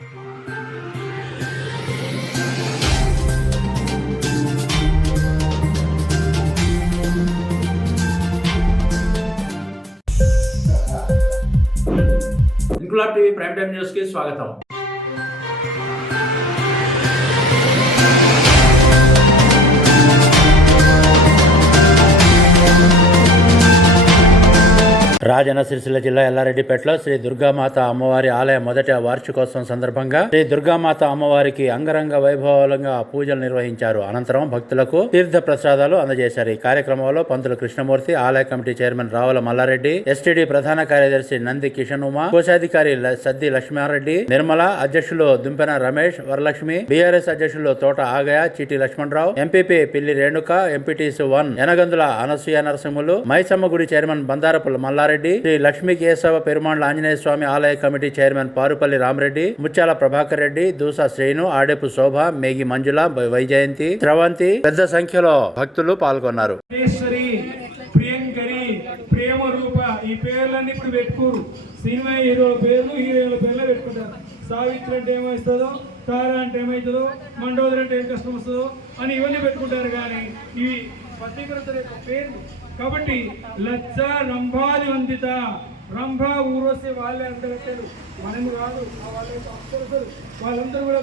Inquilab TV prime time news కి స్వాగతం. రాజన్న సిరిసిల్ల జిల్లా ఎల్లారెడ్డిపేటలో శ్రీ దుర్గామాత అమ్మవారి ఆలయ మొదటి వార్షికోత్సవం సందర్భంగా శ్రీ దుర్గామాత అమ్మవారికి అంగరంగ వైభవంగా పూజలు నిర్వహించారు. అనంతరం భక్తులకు తీర్థ ప్రసాదాలు అందజేశారు. ఈ కార్యక్రమంలో పంతులు కృష్ణమూర్తి, ఆలయ committee chairman Ravula Mallareddy, STD ప్రధాన కార్యదర్శి నంది కిషన్ ఉమా, కోశాధికారి సద్ది లక్ష్మారెడ్డి, నిర్మల, అధ్యక్షులు దుంపెన రమేష్, వరలక్ష్మి, బీఆర్ఎస్ అధ్యక్షులు తోట ఆగయ, చిటి లక్ష్మణరావు, ఎంపీపీ పిల్లి రేణుక, ఎంపీటీసీ 1 యనగందుల అనసూయ నరసింహులు, మైసమ్మ గుడి చైర్మన్ బందారపుల మల్లారెడ్డి, శ్రీ లక్ష్మీ కేశవ పెరుమాండ్ల ఆంజనేయ స్వామి ఆలయ కమిటీ చైర్మన్ పారుపల్లి రామరెడ్డి, ముత్యాల ప్రభాకర్ రెడ్డి, దూసా శ్రేణు, ఆడేపు శోభ, మేగి మంజుల, వైజయంతి, స్రవంతి పెద్ద సంఖ్యలో భక్తులు పాల్గొన్నారు. ప్రేమ రూప ఈ పేర్లన్నీ ఇప్పుడు పెట్టుకోరు. సినిమా హీరోల పేర్లు, హీరోయిన్ల పేర్లు పెట్టుకుంటారు. సావిత్రి అంటే ఏమవుతుందో, తార అంటే ఏమవుతుందో, మండోదరి అంటే ఏం కష్టం వస్తుందో అని ఇవన్నీ పెట్టుకుంటారు. కానీ ఇవి పత్రికల యొక్క పేర్లు కాబట్టి లజ్జ రంభాది వందిత, రంభ ఊరొస్తే వాళ్ళే అందరూ పెట్టారు, మనం కాదు. వాళ్ళందరూ కూడా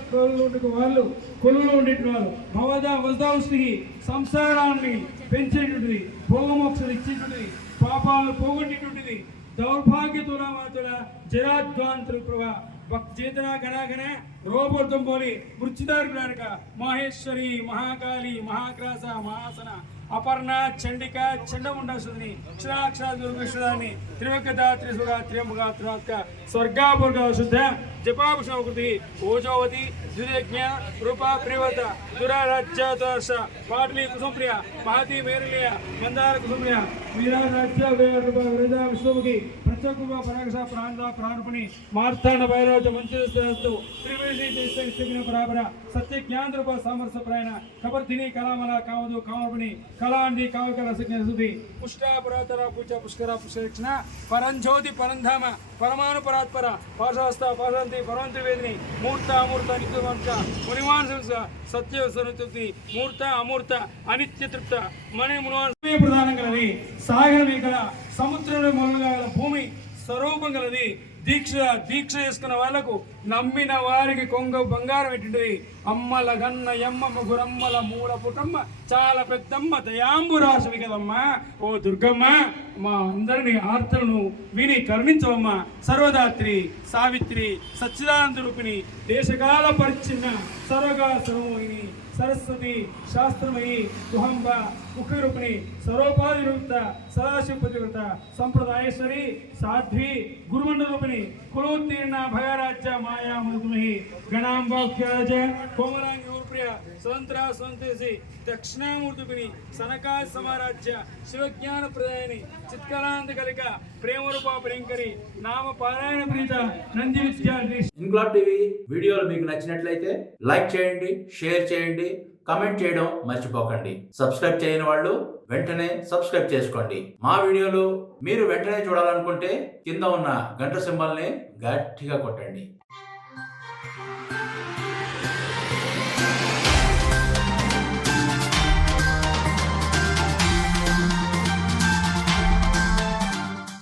కొలువులో ఉండేటి వాళ్ళు. వదావస్థకి సంసారాన్ని పెంచేటువంటిది, భోగమోక్షలు ఇచ్చేటువంటిది, పాపాలను పోగొట్టేటువంటిది, దౌర్భాగ్య తులామాతుల జరాధ్వాంతుల ప్రభా భక్తిచేతన గణగణ రోబోర్తం పోలి మృత్యుదారు కనుక మహేశ్వరి, మహాకాళి, మహాగ్రాస, మహాసన, అపర్ణ, చండిక, చండముండాసుని, అక్షరాక్షర దుర్గేశ్వరాన్ని, త్రివకత, త్రిసుర, త్రియంబుగా, త్రినాథక, స్వర్గాభోగ శుద్ధ, జపాభూషణకృతి, ఓజోవతి, ద్విజ్ఞ, రూప, ప్రియవత, దురారాజ్యదర్శ, పాటలి కుసుంప్రియ, మహతి మేరులియ, మందార కుసుంప్రియ, వీరా రాజ్య వృధ విశ్వముఖి, ప్రత్యేక పరాగస ప్రాంత ప్రాణపణి, మార్తాండ భైరవ మంచిస్తు, త్రివేణి బరాబర, సత్య జ్ఞాన రూప సామర్థ్య ప్రాయణ, కబర్ధిని కళామల కావదు కామర్పణి, కళాండి కావకల సుధి, పుష్ట పురాతర పూజ పుష్కర పుష్కరక్షణ, పరంజ్యోతి పరంధామ, పరమాణు పరాత్పర, పాశహస్త పాశంతి పరమంతి వేదిని, మూర్త అమూర్త నిత్యవంశ మునిమాన్ సత్య స్వరూపి, మూర్త అమూర్త అనిత్య తృప్త మణి మునివాన్ ప్రధానం గలది, సాగరం గల సముద్రంలో మొదలుగా గల భూమి స్వరూపం గలది. దీక్ష చేసుకున్న వాళ్లకు నమ్మిన వారికి కొంగ బంగారం పెట్టింది. అమ్మల గన్న ఎమ్మమ్మ గురమ్మల మూల పుటమ్మ చాలా పెద్దమ్మ దయాంబురాశవి కదమ్మా. ఓ దుర్గమ్మ, మా అందరిని ఆర్తలను విని కరుణించవమ్మ. సర్వదాత్రి, సావిత్రి, సచ్చిదానంద రూపిణి, దేశకాల పరిచ్ఛిన్న సర్వగా సర్వమోహిని, సరస్వతి, శాస్త్రమయి, దుహంబ, ముఖరూపిణి, సర్వోపాధి రూప, సదాశివపతివ్రత, సంప్రదాయేశ్వరి, సాధ్వి, గురుమండరూపిణి, కులోత్తీర్ణ, భయరాజ్య, మాయా మృదుమహి, గణాంబాఖ్యాజ, కోమలాంగి ఊర్ప్రియ, స్వతంత్ర స్వంతేసి, దక్షిణామూర్తిపిణి, సనకా సమారాజ్య, శివజ్ఞాన ప్రదాయని, చిత్కలాంత కలిక, ప్రేమరూప ప్రియంకరి, నామ పారాయణ ప్రీత, నంది విద్యా. ఇంక్లాబ్ టీవీ వీడియోలు మీకు నచ్చినట్లయితే లైక్ చేయండి, షేర్ చేయండి, కమెంట్ చేయడం మర్చిపోకండి. సబ్స్క్రైబ్ చేయని వాళ్ళు వెంటనే సబ్స్క్రైబ్ చేసుకోండి. మా వీడియోలు మీరు వెంటనే చూడాలనుకుంటే కింద ఉన్న గంట సింబల్ని గట్టిగా కొట్టండి.